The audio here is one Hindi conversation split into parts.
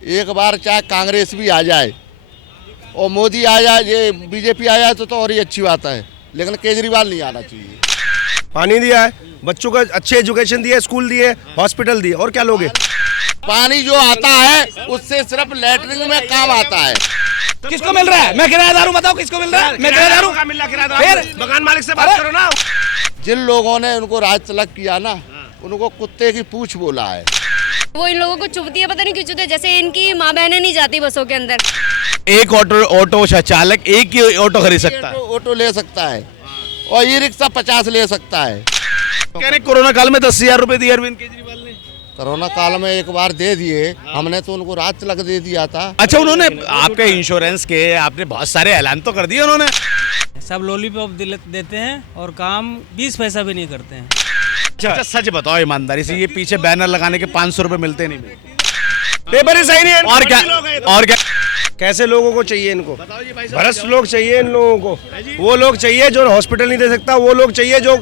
एक बार चाहे कांग्रेस भी आ जाए और मोदी आ जाए, ये बीजेपी आ जाए तो और ही अच्छी बात है, लेकिन केजरीवाल नहीं आना चाहिए। पानी दिया है, बच्चों को अच्छे एजुकेशन दिए, स्कूल दिए, हॉस्पिटल दिए, और क्या लोगे? पानी जो आता है उससे सिर्फ लैटरिन में काम आता है। किसको मिल रहा है? मैं किराएदार हूँ, बताओ किसको मिल रहा है? मैं किराएदार हूँ। फिर मकान मालिक से बात करो ना। जिन लोगों ने उनको राज तिलक किया ना, उनको कुत्ते की पूंछ बोला है। वो इन लोगों को चुभती है, पता नहीं क्यों चुभती है, जैसे इनकी माँ बहनें नहीं जाती बसों के अंदर। एक ऑटो चालक एक ही ऑटो खरीद सकता है, ऑटो ले सकता है और ई रिक्शा 50 ले सकता है। कह रहे कोरोना काल में 10,000 रुपए दिए अरविंद केजरीवाल ने। कोरोना काल में एक बार दे दिए, हमने तो उनको राज तिलक दे दिया था। अच्छा, उन्होंने आपके इंश्योरेंस के आपने बहुत सारे ऐलान तो कर दिए उन्होंने। सब लॉलीपॉप देते हैं और काम 20 पैसा भी नहीं करते हैं। अच्छा, सच बताओ ईमानदारी से, ये पीछे बैनर लगाने के 500 रुपए मिलते नहीं मिलते? पेपर ही सही नहीं है। और क्या कैसे लोगों को चाहिए इनको? भ्रष्ट लोग चाहिए इन लोगों को। वो लोग चाहिए जो हॉस्पिटल नहीं दे सकता, वो लोग चाहिए जो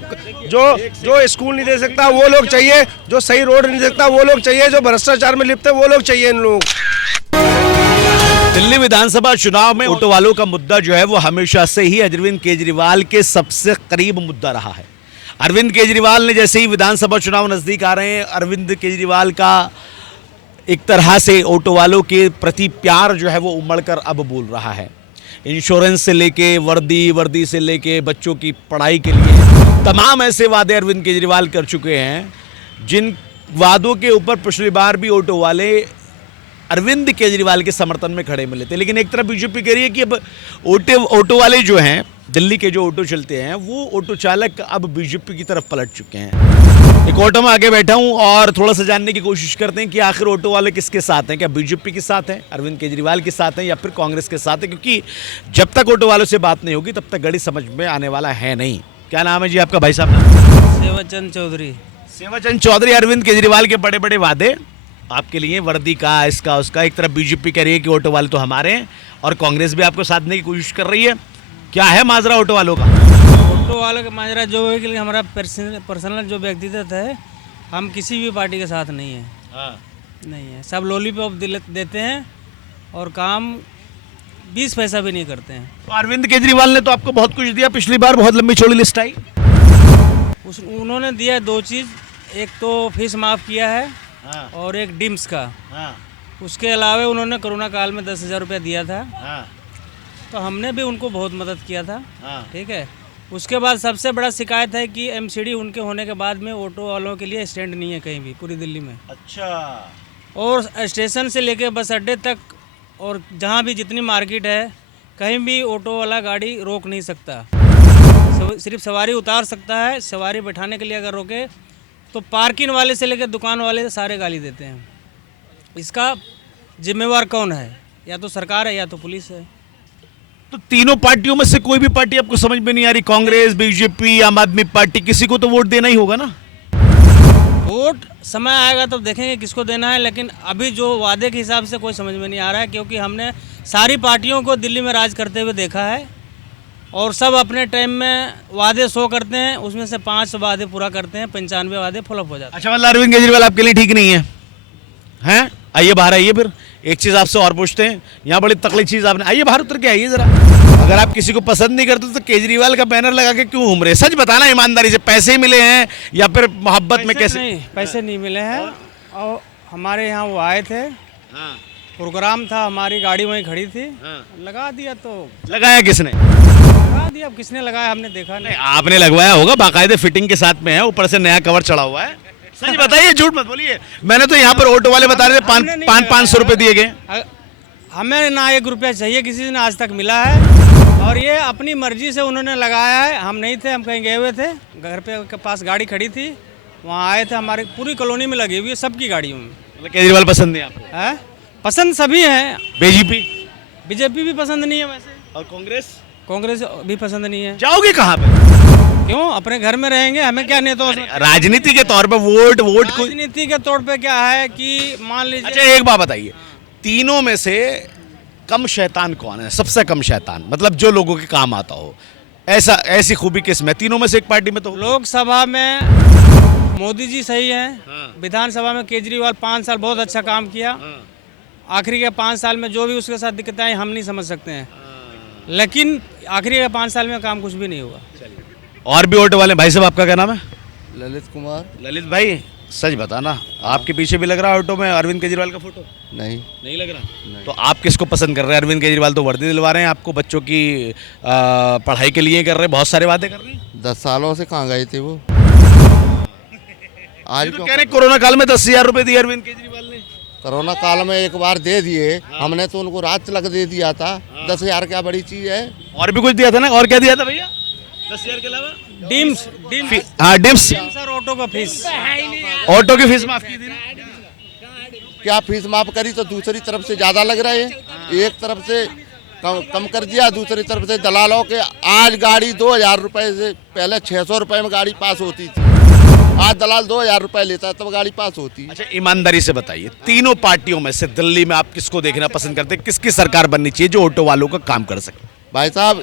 जो जो स्कूल नहीं दे सकता, वो लोग चाहिए जो सही रोड नहीं दे सकता, वो लोग चाहिए जो भ्रष्टाचार में लिप्त है, वो लोग चाहिए इन लोगों को। दिल्ली विधानसभा चुनाव में ऑटो वालों का मुद्दा जो है वो हमेशा से ही अरविंद केजरीवाल के सबसे करीब मुद्दा रहा है। अरविंद केजरीवाल ने जैसे ही विधानसभा चुनाव नजदीक आ रहे हैं, अरविंद केजरीवाल का एक तरह से ऑटो वालों के प्रति प्यार जो है वो उमड़कर अब बोल रहा है। इंश्योरेंस से लेके वर्दी से लेके बच्चों की पढ़ाई के लिए तमाम ऐसे वादे अरविंद केजरीवाल कर चुके हैं, जिन वादों के ऊपर पिछली बार भी ऑटो वाले अरविंद केजरीवाल के समर्थन में खड़े मिले थे। लेकिन एक तरफ बीजेपी कह रही है कि अब ऑटो वाले जो हैं, दिल्ली के जो ऑटो चलते हैं, वो ऑटो चालक अब बीजेपी की तरफ पलट चुके हैं। एक ऑटो में आगे बैठा हूं और थोड़ा सा जानने की कोशिश करते हैं कि आखिर ऑटो वाले किसके साथ हैं। क्या बीजेपी के साथ हैं, अरविंद केजरीवाल के साथ हैं, या फिर कांग्रेस के साथ है? क्योंकि जब तक ऑटो वालों से बात नहीं होगी तब तक गड़ी समझ में आने वाला है नहीं। क्या नाम है जी आपका भाई साहब? सेवाचंद चौधरी। सेवाचंद चौधरी। अरविंद केजरीवाल के बड़े बड़े वादे आपके लिए, वर्दी का, इसका उसका। एक तरफ बीजेपी कह रही है कि ऑटो वाले तो हमारे हैं और कांग्रेस भी आपको साधने की कोशिश कर रही है। क्या है माजरा ऑटो वालों का? ऑटो वालों का माजरा जो है कि हमारा पर्सनल जो व्यक्तिगत है, हम किसी भी पार्टी के साथ नहीं है। नहीं है, सब लॉलीपॉप देते हैं और काम 20 पैसा भी नहीं करते हैं। तो अरविंद केजरीवाल ने तो आपको बहुत कुछ दिया, पिछली बार बहुत लंबी चौड़ी लिस्ट आई। उन्होंने दिया 2 चीज़, एक तो फीस माफ़ किया है और एक डिम्स का। उसके अलावा उन्होंने कोरोना काल में 10,000 रुपया दिया था, तो हमने भी उनको बहुत मदद किया था। ठीक है। उसके बाद सबसे बड़ा शिकायत है कि एमसीडी उनके होने के बाद में ऑटो वालों के लिए स्टैंड नहीं है कहीं भी पूरी दिल्ली में। अच्छा। और स्टेशन से लेके बस अड्डे तक और जहाँ भी जितनी मार्केट है, कहीं भी ऑटो वाला गाड़ी रोक नहीं सकता। सिर्फ सवारी उतार सकता है। सवारी बैठाने के लिए अगर रोके तो पार्किंग वाले से लेकर दुकान वाले सारे गाली देते हैं। इसका जिम्मेवार कौन है? या तो सरकार है या तो पुलिस है। तो तीनों पार्टियों में से कोई भी पार्टी आपको समझ में नहीं आ रही? कांग्रेस, बीजेपी, आम आदमी पार्टी, किसी को तो वोट देना ही होगा ना? वोट समय आएगा तब देखेंगे किसको देना है, लेकिन अभी जो वादे के हिसाब से कोई समझ में नहीं आ रहा है, क्योंकि हमने सारी पार्टियों को दिल्ली में राज करते हुए देखा है और सब अपने टाइम में वादे 100 करते हैं, उसमें से 5 वादे पूरा करते हैं, 95 वादे फ्लॉप हो जाते हैं। अच्छा, मतलब अरविंद केजरीवाल आपके लिए ठीक नहीं है? हैं? आइए बाहर आइए। फिर एक चीज़ आपसे और पूछते हैं, यहाँ बड़ी तकलीफ चीज़ आपने, आइए बाहर उतर के आइए जरा। अगर आप किसी को पसंद नहीं करते तो केजरीवाल का बैनर लगा के क्यों घूम रहे? सच बताना ईमानदारी से, पैसे ही मिले हैं या फिर मोहब्बत में? कैसे नहीं, पैसे नहीं मिले हैं। और हमारे यहाँ वो आए थे, प्रोग्राम था, हमारी गाड़ी वहीं खड़ी थी, लगा दिया। तो लगाया किसने? लगा दिया। अब किसने लगाया हमने देखा नहीं। आपने लगवाया होगा, बाकायदे फिटिंग के साथ में है, ऊपर से नया कवर चढ़ा हुआ है। सच बताइए, झूठ मत बोलिए। मैंने तो यहाँ पर ऑटो वाले बता रहे थे 500 रुपए दिए गए। हमें ना 1 रुपया चाहिए किसी ने आज तक मिला है, और ये अपनी मर्जी से उन्होंने लगाया है। हम नहीं थे, हम कहीं गए हुए थे, घर पे पास गाड़ी खड़ी थी, वहाँ आए थे। हमारे पूरी कॉलोनी में लगी हुई है, सबकी गाड़ियों में। केजरीवाल पसंद नहीं आपको? है, पसंद सभी हैं। बीजेपी भी पसंद नहीं है वैसे। और कांग्रेस भी पसंद नहीं है। जाओगे कहाँ पे? क्यों? अपने घर में रहेंगे, हमें क्या नहीं। तो राजनीति के तौर पे वोट को, राजनीति के तौर पे क्या है कि मान लीजिए। अच्छा, एक बात बताइए, तीनों में से कम शैतान कौन है? सबसे कम शैतान, मतलब जो लोगों के काम आता हो, ऐसी खूबी किसमें? तीनों में से एक पार्टी में तो। लोकसभा में मोदी जी सही हैं। विधानसभा में केजरीवाल 5 साल बहुत अच्छा काम किया। आखिरी के 5 साल में जो भी उसके साथ दिक्कतें आई हम नहीं समझ सकते हैं, लेकिन आखिरी के 5 साल में काम कुछ भी नहीं हुआ। और भी ऑटो वाले भाई साहब, आपका क्या नाम है? ललित कुमार। ललित भाई, सच बताना, आपके पीछे भी लग रहा है ऑटो में अरविंद केजरीवाल का फोटो? नहीं लग रहा। तो आप किसको पसंद कर रहे हैं? अरविंद केजरीवाल तो वर्दी दिलवा रहे हैं आपको, बच्चों की पढ़ाई के लिए कर रहे हैं, बहुत सारे वादे कर रहे हैं। 10 सालों से कहाँ गए थे वो? आज तो कह रहे कोरोना काल में 10,000 रुपए दिए अरविंद केजरीवाल ने। कोरोना काल में एक बार दे दिए, हमने तो उनको रात तक दे दिया था। 10,000 क्या बड़ी चीज है? और भी कुछ दिया था ना? और क्या दिया था भैया 10,000 के अलावा? डिम्स हाँ, डिम्स। सर ऑटो का फीस, ऑटो की फीस माफ की थी ना? क्या फीस माफ करी तो दूसरी तरफ से ज्यादा लग रहे हैं। एक तरफ से कम कर दिया, दूसरी तरफ से दलालों के। आज गाड़ी 2,000 रुपए से पहले 600 रुपए में गाड़ी पास होती थी, आज दलाल 2,000 रुपए लेता है तब गाड़ी पास होती है। अच्छा, ईमानदारी से बताइए, तीनों पार्टियों में से दिल्ली में आप किसको देखना पसंद करते हैं? किसकी सरकार बननी चाहिए जो ऑटो वालों का काम कर सके? भाई साहब,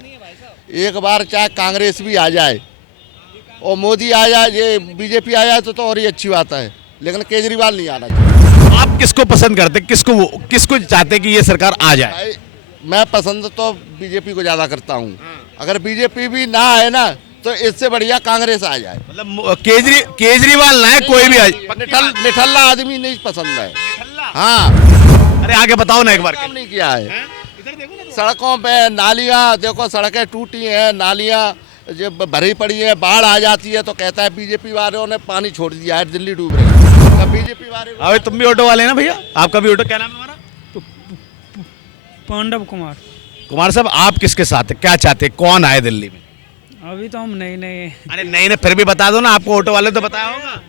एक बार चाहे कांग्रेस भी आ जाए और मोदी आ जाए, ये बीजेपी आ जाए तो और ही अच्छी बात है, लेकिन केजरीवाल नहीं आना चाहिए। आप किसको पसंद करते हैं? किसको चाहते हैं कि ये सरकार आ जाए? भाई, मैं पसंद तो बीजेपी को ज्यादा करता हूँ। अगर बीजेपी भी ना आए ना तो इससे बढ़िया कांग्रेस आ जाए। मतलब केजरीवाल ना है, कोई भी आ जाए। निठल्ला आदमी नहीं पसंद है। हाँ, अरे आगे बताओ ना एक बार। काम नहीं किया है। सड़कों पे नालियाँ देखो, सड़कें टूटी हैं, नालियाँ जब भरी पड़ी है, बाढ़ आ जाती है तो कहता है बीजेपी वालों ने पानी छोड़ दिया है, दिल्ली डूब रही है। तब बीजेपी वाले। अबे तुम भी ऑटो वाले हैं ना भैया? आपका भी ऑटो, क्या नाम है हमारा? पांडव कुमार। कुमार साहब, आप किसके साथ हैं? क्या चाहते हैं? कौन आए दिल्ली में? अभी तो हम नए अरे नहीं, फिर भी बता दो ना, आपको ऑटो वाले तो बताया होगा।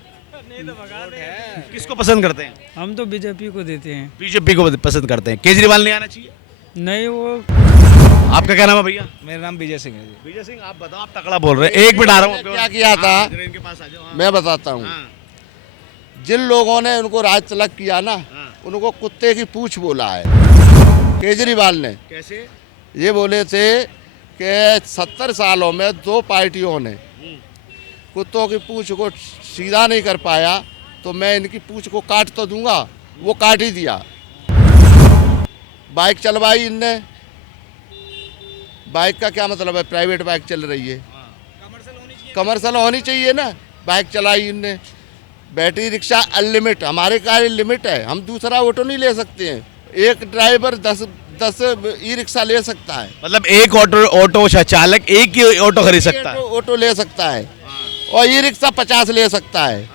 किसको पसंद करते हैं? हम तो बीजेपी को देते हैं। बीजेपी को पसंद करते हैं। केजरीवाल नहीं आना चाहिए? नहीं, वो आपका क्या नाम है भैया? मेरा नाम विजय सिंह है जी। विजय सिंह, आप बताओ, आप तकड़ा बोल रहे हैं। एक मिनट आ रहा हूँ। क्या किया था इनके पास आ जाओ। मैं बताता हूँ। जिन लोगों ने उनको राज तलक किया ना, उनको कुत्ते की पूंछ बोला है केजरीवाल ने। कैसे? ये बोले थे कि 70 सालों में 2 पार्टियों ने कुत्तों की पूंछ को सीधा नहीं कर पाया तो मैं इनकी पूंछ को काट तो दूंगा। वो काट ही दिया। बाइक चलवाई इनने। बाइक का क्या मतलब है? प्राइवेट बाइक चल रही है, कमर्शियल होनी चाहिए ना। बाइक चलाई इनने। बैटरी रिक्शा अनलिमिट, हमारे का लिमिट है, हम दूसरा ऑटो नहीं ले सकते हैं। एक ड्राइवर 10 ई रिक्शा ले सकता है। मतलब एक ऑटो चालक एक ही ऑटो खरीद सकता है? ऑटो ले सकता है और ई रिक्शा 50 ले सकता है।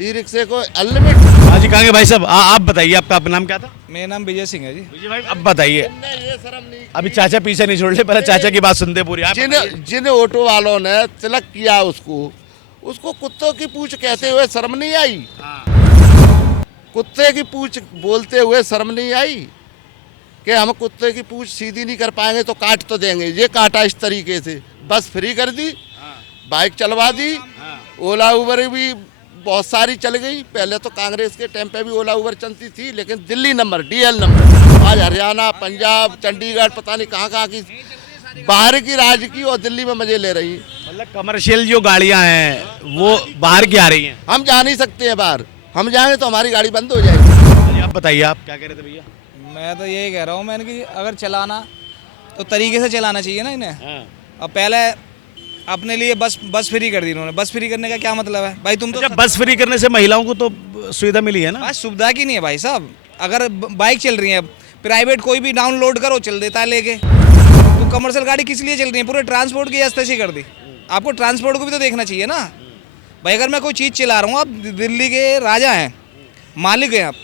ई रिक्शे को अनलिमिट। हाँ जी, कहेंगे भाई साहब, आप बताइए, आपका नाम क्या था? मेरा नाम विजय सिंह है जी। विजय भाई, अब बताइए। ये शर्म नहीं। अभी चाचा पीछे नहीं छोड़ ले, पहले चाचा की बात सुनते पूरी। आप जिन ऑटो वालों ने तिलक किया उसको कुत्तों की पूंछ कहते हुए शर्म नहीं आई? कुत्ते की पूंछ बोलते हुए शर्म नहीं आई कि हम कुत्ते की पूंछ सीधी नहीं कर पाएंगे तो काट तो देंगे? ये काटा इस तरीके से। बस फ्री कर दी, बाइक चलवा दी। ओला उबर भी बहुत सारी चल गई। पहले तो कांग्रेस के टाइम पे भी ओला उबर चलती थी, लेकिन दिल्ली नंबर, DL नंबर। आज हरियाणा, पंजाब, चंडीगढ़, पता नहीं कहाँ की बाहर की राज्य की और दिल्ली में मजे ले रही। मतलब कमर्शियल जो गाड़ियां हैं वो बाहर की आ रही हैं। हम जा नहीं सकते हैं बाहर। हम जाएंगे तो हमारी गाड़ी बंद हो जाएगी। आप बताइए, आप क्या कह रहे थे भैया? मैं तो यही कह रहा हूँ मैंने कि अगर चलाना तो तरीके से चलाना चाहिए ना इन्हें। अब पहले अपने लिए बस फ्री कर दी इन्होंने। बस फ्री करने का क्या मतलब है भाई? तुम तो जब बस फ्री करने से महिलाओं को तो सुविधा मिली है ना? बस सुविधा की नहीं है भाई साहब। अगर बाइक चल रही है, प्राइवेट कोई भी डाउनलोड करो चल देता है लेके, तो कमर्शियल गाड़ी किस लिए चल रही है? पूरे ट्रांसपोर्ट की अस्तशी कर दी। आपको ट्रांसपोर्ट को भी तो देखना चाहिए ना भाई। अगर मैं कोई चीज़ चला रहा हूँ, आप दिल्ली के राजा हैं, मालिक हैं आप,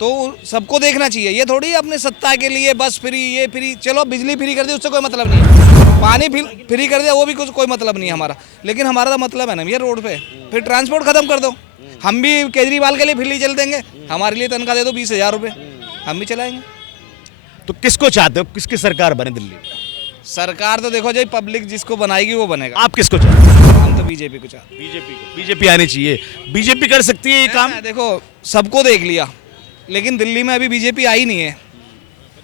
तो सबको देखना चाहिए। ये थोड़ी अपने सत्ता के लिए बस फ्री, ये फ्री। चलो बिजली फ्री कर दी, उससे कोई मतलब नहीं। पानी फ्री कर दिया, वो भी कुछ कोई मतलब नहीं है हमारा। लेकिन हमारा तो मतलब है ना ये रोड पे। फिर ट्रांसपोर्ट खत्म कर दो। हम भी केजरीवाल के लिए फ्री चल देंगे। हमारे लिए तनख्वाह दे दो 20,000 रुपये, हम भी चलाएंगे। तो किसको चाहते हो? किसकी सरकार बने दिल्ली? सरकार तो देखो जी, पब्लिक जिसको बनाएगी वो बनेगा। आप किसको चाहते हो? हम तो बीजेपी को चाहते हैं। बीजेपी आनी चाहिए। बीजेपी कर सकती है ये काम? देखो सबको देख लिया, लेकिन दिल्ली में अभी बीजेपी आई नहीं है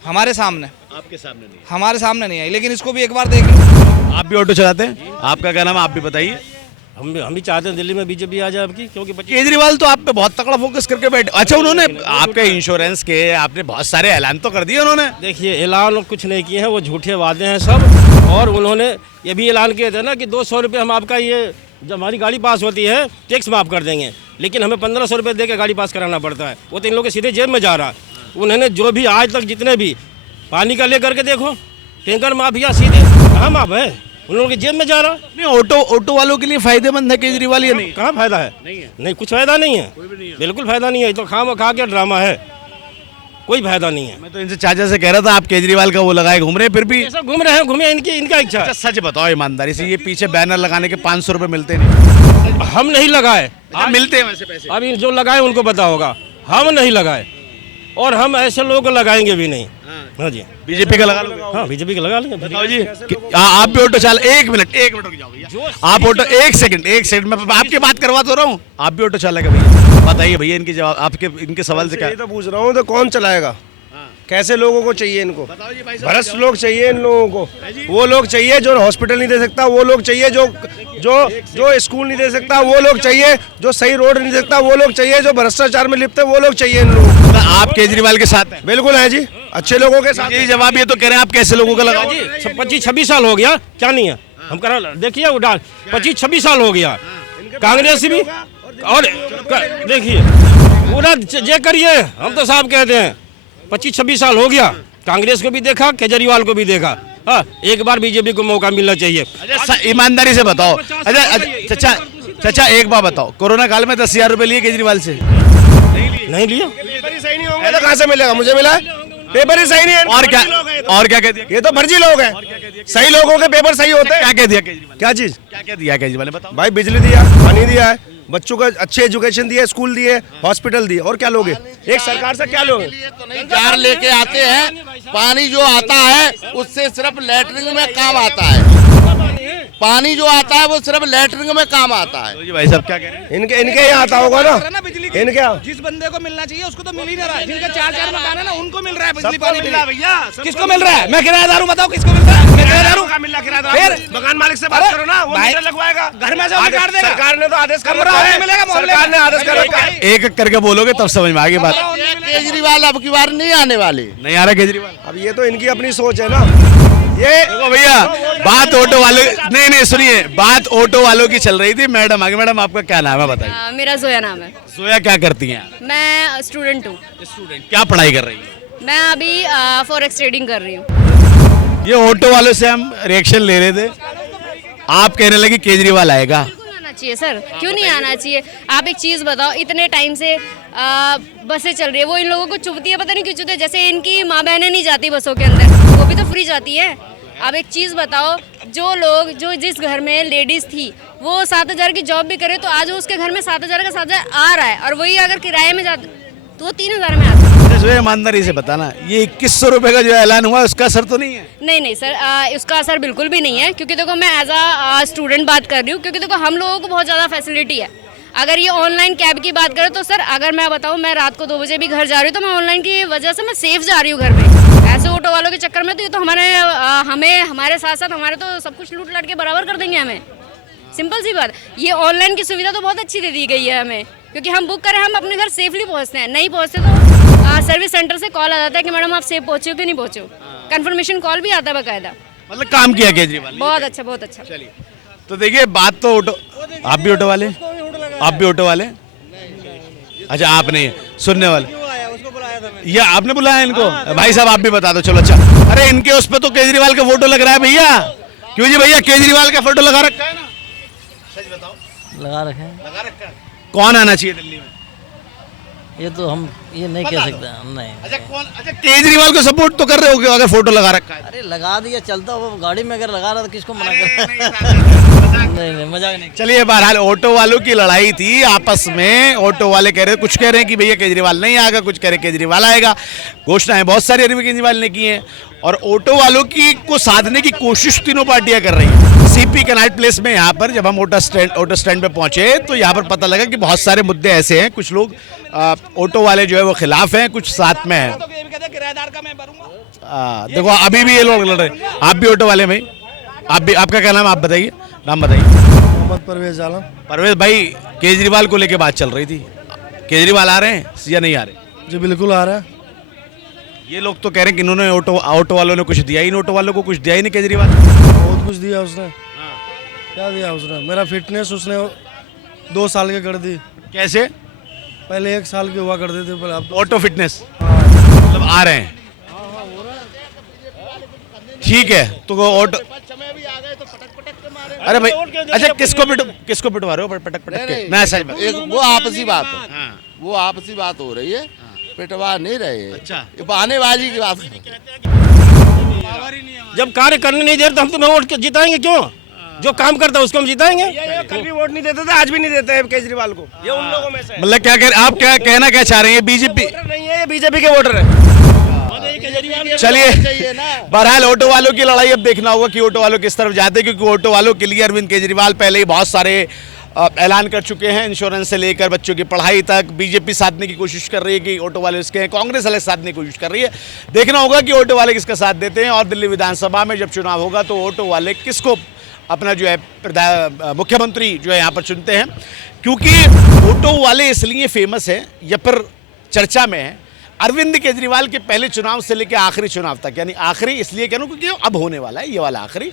हमारे सामने। आपके सामने नहीं? हमारे सामने नहीं आई, लेकिन इसको भी एक बार देख लो। आप भी ऑटो चलाते हैं? आपका क्या नाम है? आप भी बताइए। हम भी चाहते हैं दिल्ली में बीजेपी आ जाए आपकी, क्योंकि केजरीवाल तो आप पे बहुत तगड़ा फोकस करके बैठे। अच्छा, उन्होंने आपके इंश्योरेंस के आपने बहुत सारे ऐलान तो कर दिए उन्होंने। देखिए ऐलान कुछ नहीं किए हैं, वो झूठे वादे हैं सब। और उन्होंने ये भी ऐलान किया था ना कि 200 रुपये हम आपका ये जब हमारी गाड़ी पास होती है टैक्स माफ़ कर देंगे, लेकिन हमें 1500 रुपये दे के गाड़ी पास कराना पड़ता है। वो तो इन लोगों के सीधे जेब में जा रहा है। उन्होंने जो भी आज तक जितने भी पानी का लेकर के देखो, टैंकर माफिया सीधे कहाँ माफ है, उन लोगों की जेब में जा रहा। नहीं, ऑटो वालों के लिए फायदेमंद है केजरीवाल या नहीं? कहाँ फायदा है? नहीं कुछ फायदा नहीं है, बिल्कुल फायदा नहीं है। तो खा के ड्रामा है, कोई फायदा नहीं है। मैं तो इनसे चाचा से कह रहा था आप केजरीवाल का वो लगाए घूम रहे, फिर भी ऐसा घूम रहे हैं, घूमे इनका इच्छा। अच्छा, सच बताओ ईमानदारी से, ये पीछे बैनर लगाने के 500 रुपए मिलते नहीं? हम नहीं लगाए। अच्छा, मिलते हैं वैसे पैसे? अभी जो लगाए उनको पता होगा, हम नहीं लगाए और हम ऐसे लोगों को लगाएंगे भी नहीं। हाँ जी, बीजेपी का लगा लो। हाँ बीजेपी का लगा लेंगे। बताओ जी, आप भी ऑटो चालक, एक मिनट रुक जाओ भैया। आप ऑटो, एक सेकंड मैं आपकी बात करवा तो रहा हूँ। आप भी ऑटो चालक है भैया, बताइए भैया इनके जवाब, आपके इनके सवाल से क्या? ये तो पूछ रहा हूँ, तो कौन चलाएगा? कैसे लोगों को चाहिए इनको? भ्रष्ट लोग चाहिए इन लोगों को। वो लोग चाहिए जो हॉस्पिटल नहीं दे सकता, वो लोग चाहिए जो जो जो स्कूल नहीं दे सकता, वो लोग चाहिए जो सही रोड नहीं दे सकता, वो लोग चाहिए जो भ्रष्टाचार में लिप्त है, वो लोग चाहिए इन लोगों को। आप केजरीवाल के साथ हैं? बिल्कुल है जी, अच्छे लोगों के साथ। ये जवाब ये तो कह रहे हैं आप कैसे लोगों का लगाओ? 25-26 साल हो गया, क्या नहीं है? हम करा देखिए उड़ान 25-26 साल हो गया, कांग्रेस भी। और देखिए पूरा जे करिए, हम तो साहब कहते हैं 25-26 साल हो गया, कांग्रेस को भी देखा, केजरीवाल को भी देखा। हाँ, एक बार बीजेपी को मौका मिलना चाहिए। अच्छा, ईमानदारी से बताओ। अच्छा चाचा एक बात बताओ, कोरोना काल में 10,000 रुपए लिए केजरीवाल से? नहीं लिया। पेपर ही सही नहीं होंगे तो कहाँ से मिलेगा? मुझे मिला है, पेपर ही सही नहीं है। और क्या कह दिया? ये तो फर्जी लोग हैं, सही लोगों के पेपर सही होते हैं। क्या कह दिया केजरीवाल? क्या चीज? क्या दिया केजरीवाल ने, बताओ भाई बिजली दिया, पानी दिया है, बच्चों को अच्छे एजुकेशन दिए, स्कूल दिए, हॉस्पिटल दिए, और क्या लोगे? एक सरकार से क्या लोगे? तो नहीं, जार लेके आते हैं, पानी जो आता है उससे सिर्फ लैटरिन में काम आता है। पानी जो आता है वो सिर्फ लैटरिन में काम आता है। तो जी भाई साहब क्या कह रहे हैं? इनके यहाँ आता होगा ना इनके यहाँ। जिस बंदे को मिलना चाहिए उसको तो मिल ही नहीं रहा है। जिनका 4-4 मकान है ना, उनको मिल रहा है बिजली सबको पानी मिल रहा है भैया, किसको मिल रहा है? मैं किराएदार हूँ, बताओ किसको मिल रहा है? मैं किराएदार हूँ। फिर मकान मालिक से बात करो ना, वो मीटर लगवाएगा। घर में से वो काट देगा। सरकार ने तो आदेश कर कमरा रखा है, नहीं मिलेगा मोहल्ले सरकार ने में। आदेश कर रखा है। एक एक करके बोलोगे तब समझ में आएगी बात। केजरीवाल अब की बार नहीं आने वाले। नहीं आ रहा केजरीवाल? अब ये तो इनकी अपनी सोच है ना। ये देखो भैया, बात ऑटो वालों, नहीं सुनिए, बात ऑटो वालों की चल रही थी। मैडम आगे, मैडम आपका क्या नाम है बताइए? मेरा जोया नाम है। जोया क्या करती हैं? मैं स्टूडेंट हूँ। स्टूडेंट, क्या पढ़ाई कर रही है? मैं अभी फॉरेक्स ट्रेडिंग कर रही हूँ। ये ऑटो वालों से हम रिएक्शन ले रहे थे, आप कहने लगी केजरीवाल आएगा। बिल्कुल आना चाहिए सर, क्यों नहीं आना चाहिए? आप एक चीज़ बताओ, इतने टाइम से बसें चल रही है, वो इन लोगों को चुभती है, पता नहीं क्यों चुभती है। जैसे इनकी माँ बहनें नहीं जाती बसों के अंदर, वो भी तो फ्री जाती है। अब एक चीज़ बताओ, जो जिस घर में लेडीज़ थी वो 7,000 की जॉब भी करे, तो आज उसके घर में 7,000 का 7,000 आ रहा है, और वही अगर किराए में जाते तो वो 3,000 में आता है। जो ईमानदारी से बताना, ये 2100 रुपए का जो ऐलान हुआ उसका असर तो नहीं है? नहीं सर, उसका असर बिल्कुल भी नहीं है, क्योंकि देखो मैं एज अ स्टूडेंट बात कर रही हूँ, क्योंकि देखो हम लोगों को बहुत ज़्यादा फैसिलिटी है। अगर ये ऑनलाइन कैब की बात करें तो सर, अगर मैं बताऊँ, मैं रात को 2 बजे भी घर जा रही हूँ तो मैं ऑनलाइन की वजह से मैं सेफ जा रही हूँ घर पे। ऐसे ऑटो वालों के चक्कर में तो ये तो हमारे साथ साथ हमारे तो सब कुछ लूट लाट के बराबर कर देंगे हमें। सिंपल सी बात, ये ऑनलाइन की सुविधा तो बहुत अच्छी दे दी गई है हमें, क्योंकि हम बुक करें, हम अपने घर सेफली पहुँचते हैं। नहीं पहुँचते तो सर्विस सेंटर से कॉल आ जाता है कि मैडम आप सेफ पहुँचे हो कि नहीं पहुँचे हो। कन्फर्मेशन कॉल भी आता है बाकायदा। मतलब काम किया केजरीवाल ने। बहुत अच्छा, बहुत अच्छा। चलिए, तो देखिए बात तो ऑटो, आप भी ऑटो वाले? आप भी ऑटो वाले? अच्छा, आप नहीं, सुनने वाले। या आपने बुलाया इनको? भाई साहब आप भी बता दो। चलो, अच्छा, अरे इनके उस पे तो केजरीवाल का फोटो लग रहा है भैया। क्यों जी भैया, केजरीवाल का फोटो लगा रखा है ना? सच बताओ। लगा रखे हैं। लगा रखा है। कौन आना चाहिए दिल्ली में? ये तो हम ये नहीं कह सकते, नहीं। अच्छा, कौन? अच्छा, केजरीवाल को सपोर्ट तो कर रहे हो अगर फोटो लगा रखा है? अरे लगा दिया, चलता वो गाड़ी में अगर लगा रहा तो किसको मना कर? नहीं मजाक नहीं। चलिए, बहरहाल ऑटो वालों की लड़ाई थी आपस में। ऑटो वाले कह रहे, कुछ कह रहे हैं कि भैया केजरीवाल नहीं आएगा, कुछ कह रहे केजरीवाल आएगा। घोषणाएं बहुत सारी अरविंद केजरीवाल ने की हैं, और ऑटो वालों की को साधने की कोशिश तीनों पार्टियां कर रही हैं। सीपी कनाट प्लेस में यहाँ पर जब हम ऑटो स्टैंड पे पहुंचे तो यहाँ पर पता लगा कि बहुत सारे मुद्दे ऐसे हैं, कुछ लोग ऑटो वाले जो है वो खिलाफ हैं, कुछ साथ में हैं। किराएदार का मैं भरूंगा। देखो अभी भी ये लोग लड़ रहे हैं। आप भी ऑटो वाले भाई? आप भी, आपका क्या नाम, आप बताइए, नाम बताइए। मोहम्मद परवेज आलम। परवेज भाई, केजरीवाल को लेके बात चल रही थी, केजरीवाल आ रहे हैं या नहीं आ रहे? जी बिल्कुल आ रहा है। ये लोग तो कह रहे हैं कि इन्होंने ऑटो वालों ने कुछ दिया ही नहीं, ऑटो वालों को कुछ दिया ही नहीं केजरीवाल। बहुत कुछ दिया उसने। क्या दिया उसने? मेरा फिटनेस उसने 2 साल के कर दी। कैसे? पहले 1 साल के हुआ करते थे, पर अब ऑटो फिटनेस मतलब आ रहे हैं। ठीक है, तो वो ऑटो, अरे भाई अच्छा किसको पिटवा रहे हो पटक के? मैं सच में एक वो आपसी बात है, वो आपसी बात हो रही है, पिटवा नहीं रहे हैं। अच्छा, ये बहानेबाजी की बात है। जब कार्य करने नहीं दे रहे तो हम तुम्हें वोट जिताएंगे क्यों? जो काम करता है उसको हम जिताएंगे। कल भी वोट नहीं देते थे, आज भी नहीं देते हैं केजरीवाल को। ये उन लोगों में से है। मतलब क्या कह आप क्या कहना क्या चाह रहे हैं? बीजेपी वोटर नहीं है, ये बीजेपी के वोटर है। चलिए, बहरहाल ऑटो वालों की लड़ाई अब देखना होगा कि ऑटो वालों किस तरफ जाते हैं, क्योंकि ऑटो वालों के लिए अरविंद केजरीवाल पहले ही बहुत सारे ऐलान कर चुके हैं, इंश्योरेंस से लेकर बच्चों की पढ़ाई तक। बीजेपी साधने की कोशिश कर रही है कि ऑटो वाले उसके हैं, कांग्रेस अलग साधने की कोशिश कर रही है। देखना होगा कि ऑटो वाले किसका साथ देते हैं, और दिल्ली विधानसभा में जब चुनाव होगा तो ऑटो वाले किसको अपना जो है मुख्यमंत्री जो है यहाँ पर चुनते हैं। क्योंकि ऑटो वाले इसलिए फेमस हैं या फिर चर्चा में है अरविंद केजरीवाल के पहले चुनाव से लेकर आखिरी चुनाव तक, यानी आखिरी इसलिए कह रहा हूँ क्योंकि अब होने वाला है ये वाला आखिरी।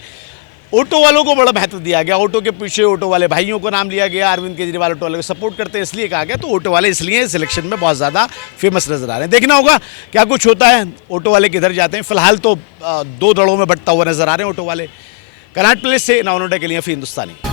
ऑटो वालों को बड़ा महत्व दिया गया, ऑटो के पीछे ऑटो वाले भाइयों को नाम लिया गया, अरविंद केजरीवाल ऑटो वाले को सपोर्ट करते हैं इसलिए कहा गया, तो ऑटो वाले इसलिए सिलेक्शन में बहुत ज़्यादा फेमस नजर आ रहे हैं। देखना होगा क्या कुछ होता है, ऑटो वाले किधर जाते हैं। फिलहाल तो 2 दड़ों में बंटता हुआ नजर आ रहे हैं ऑटो वाले। कनाट प्लेस से नावनोडा के लिए हिंदुस्तानी।